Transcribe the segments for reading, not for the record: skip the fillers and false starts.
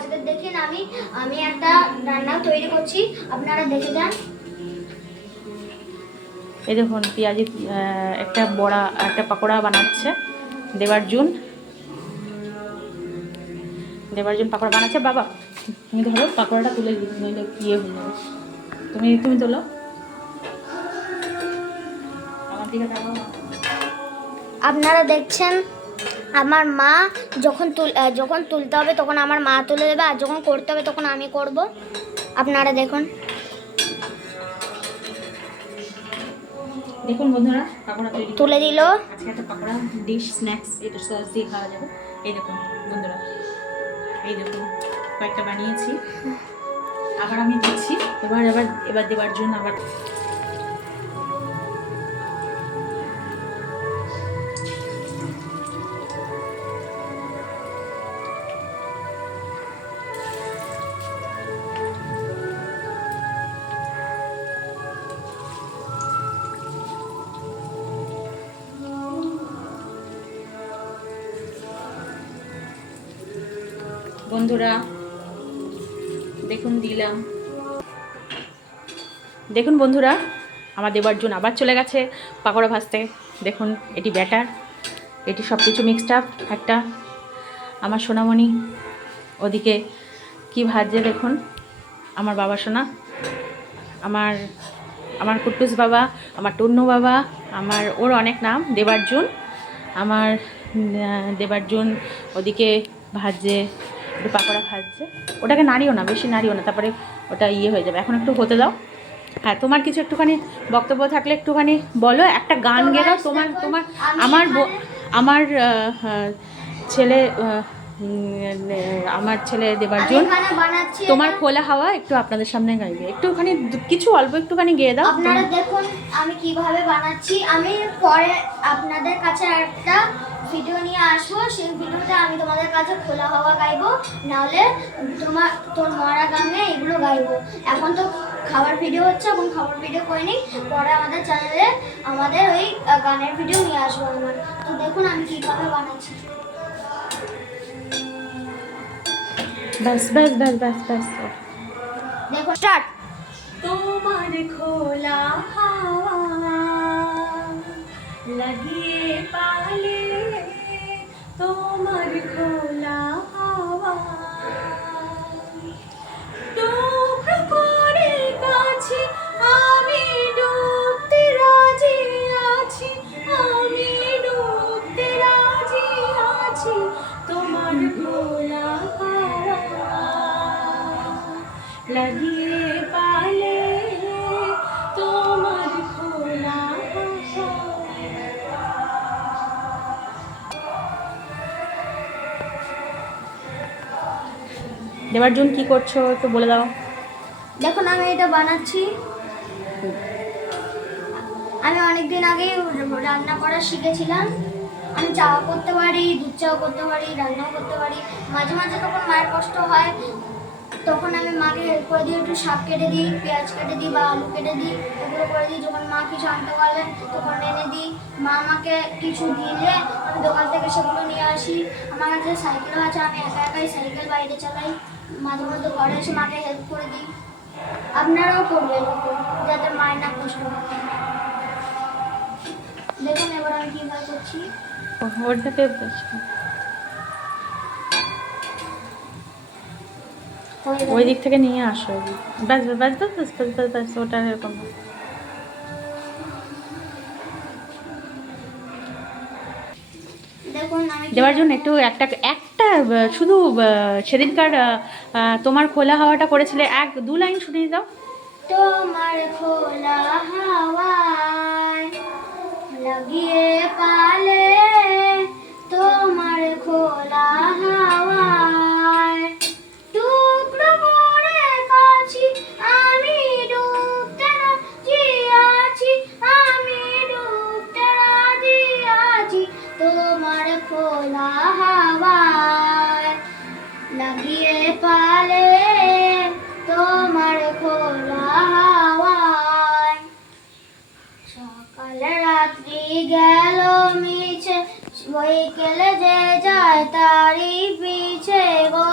আজকে দেখেন আমি একটা রান্না তৈরি করছি, আপনারা দেখে যান। এই দেখুন পেঁয়াজি একটা বড়া একটা পাকোড়া বানাচ্ছে দেবার্জুন পাকোড়া বানাচ্ছে। বাবা তুমি ধরো পাকোড়াটা তুলে দিই, নইলে ইয়ে হয়ে যাবে। তুমি তোলো, আমার দিকে তাকাও। আপনারা দেখছেন আমার মা যখন তুলতে হবে তখন আমার মা তুলে দেবে, আর যখন করতে হবে তখন আমি করব। আপনারা দেখুন। দেখুন বন্ধুরা পাকোড়া তৈরি তুলে দিল। আজকে একটা পাকোড়া ডিশ স্ন্যাক্স, এটা সস দিয়ে খাওয়া যাবে। এই দেখুন বন্ধুরা, এই দেখুন কয়েকটা বানিয়েছি, আবার আমি দিচ্ছি। এবার দেওয়ার জন্য আবার বন্ধুরা দেখুন দিলাম। দেখুন বন্ধুরা আমার দেবার্জুন আবার চলে গেছে পাকোড়া ভাজতে। দেখুন এটি ব্যাটার, এটি সব কিছু মিক্সড আপ একটা। আমার সোনামণি ওদিকে কি ভাজছে দেখুন, আমার বাবা সোনা, আমার কুট্টুস বাবা, আমার টুন্নু বাবা, ওর অনেক নাম দেবার্জুন। আমার দেবার্জুন ওদিকে ভাজছে, একটু পাকোড়া ভাজছে। ওটাকে নাড়িও না, বেশি নাড়িও না, তারপরে ওটা ইয়ে হয়ে যাবে। এখন একটু হতে দাও। হ্যাঁ, তোমার কিছু একটুখানি বক্তব্য থাকলে একটুখানি বলো, একটা গান গেয়ে দাও। আমার ছেলে আমার ছেলে দেবার্জুন তোমার খোলা হাওয়া একটু আপনাদের সামনে গাইবে, একটুখানি কিছু অল্প একটুখানি গেয়ে দাও। আপনারা দেখুন আমি কিভাবে বানাচ্ছি। আমি পরে আপনাদের কাছে একটা ভিডিও নিয়ে আসবো, সেই ভিডিওতে আমি তোমাদের কাছে খোলা হাওয়া গাইবো, নাহলে তোর মরা গানে এগুলো গাইবো। এখন তো খাবার ভিডিও হচ্ছে, এখন খাবার ভিডিও করিনি, পরে আমাদের চ্যানেলে আমাদের ওই গানের ভিডিও নিয়ে আসবো আমার। তো দেখুন আমি কিভাবে বানাচ্ছি। ব্যাস ব্যাস ব্যাস ব্যাস ব্যাস দেখো স্টার্ট। তোমার খোলা হাওয়া লাগিয়ে পালে, তোমার খোলা হাওয়া টুকরো করে কাছে আমি ডুবতে রাজি আছি, আমি ডুবতে রাজি আছি। তোমার খোলা হাওয়া লাগিয়ে পালে, তোমার খোলা দেবার্জুন কি করছো একটু বলে দাও। দেখুন আমি এটা বানাচ্ছি। আমি অনেকদিন আগেই রান্না করা শিখেছিলাম। আমি চাও করতে পারি, দুধ চাও করতে পারি, রান্নাও করতে পারি। মাঝে মাঝে যখন মায়ের কষ্ট হয় তখন আমি মাকে হেল্প করে দিই, একটু শাক কেটে দিই, পেঁয়াজ কেটে দিই বা আলু কেটে দিই, এগুলো করে দিই। যখন মা কিছু আনতে পারলেন তখন এনে দিই। মা আমাকে কিছু দিলে আমি দোকান থেকে সেগুলো নিয়ে আসি। আমার কাছে সাইকেলও আছে, আমি একা একাই সাইকেল বাইরে চালাই। মাঝে মধ্যে ঘরে এসে মাকে হেল্প করে দিই। আপনারাও করবেন যাতে মায়ের না কষ্ট হয়। দেখুন এবার আমি কীভাবে করছি। ওটাকে ওই দিক থেকে নিয়ে আসো। ব্যাস ব্যাস ব্যাস ব্যাস ব্যাস ব্যাস ব্যাস ওটা এরকম। দেওয়ার জন্য একটু একটা শুধু সেদিনকার তোমার খোলা হাওয়াটা করেছিলে, 1-2 লাইন শুনিয়ে দাও। তোমার খোলা হাওয়ায় লাগিয়ে পালে, তোমার খোলা হাওয়ায় টুকরো করে কাছি আমি ডুবতে রাজি আছি, আমি ডুবতে রাজি আছি। তোমার খোলা হাওয়ায় লাগিয়ে পালে, তোমার খোলা হাওয়ায় সকাল রাত্রি গেল মিছে, বৈকেলে যে যায় তারি পিছে গো।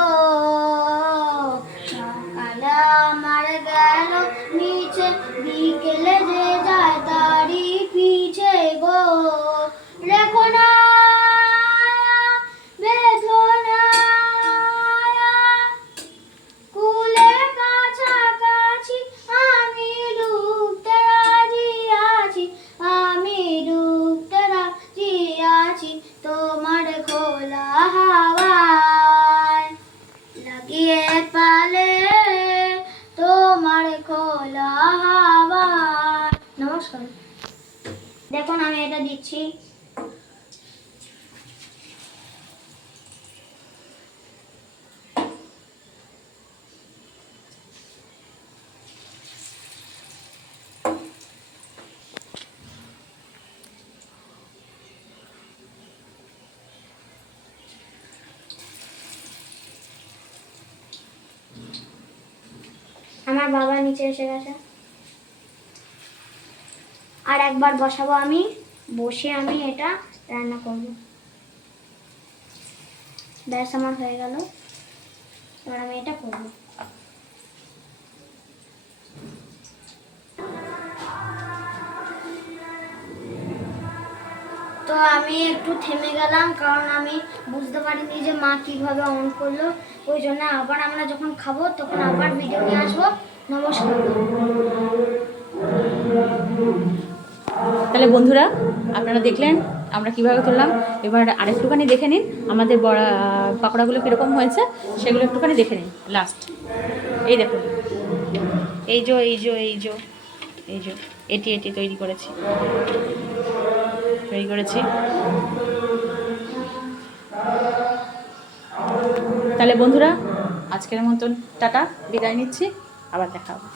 গিয়ে পালে তোমার খোলা হাওয়া। নমস্কার। দেখুন আমি এটা দিচ্ছি। আমার বাবা নিচে এসে গেছে। আর একবার বসাবো আমি, বসে আমি এটা রান্না করব। ব্যাস আমার হয়ে গেল। এবার আমি এটা করব। তো আমি একটু থেমে গেলাম, কারণ আমি বুঝতে পারিনি যে মা কিভাবে অন করলো। ওই জন্য আবার আমরা যখন খাবো তখন আবার ভিডিও নিয়ে আসবো। নমস্কার। তাহলে বন্ধুরা, আপনারা দেখলেন আমরা কিভাবে তুললাম। এবার আরেকটুখানি দেখে নিন আমাদের বড়া পাকোড়াগুলো কীরকম হয়েছে, সেগুলো একটুখানি দেখে নিন লাস্ট। এই দেখুন, এই যে এই যে এই যে এই যে এটি এটি তৈরি করেছি। তাহলে বন্ধুরা, আজকের মতন টাটা, বিদায় নিচ্ছি। আবার দেখা হবে।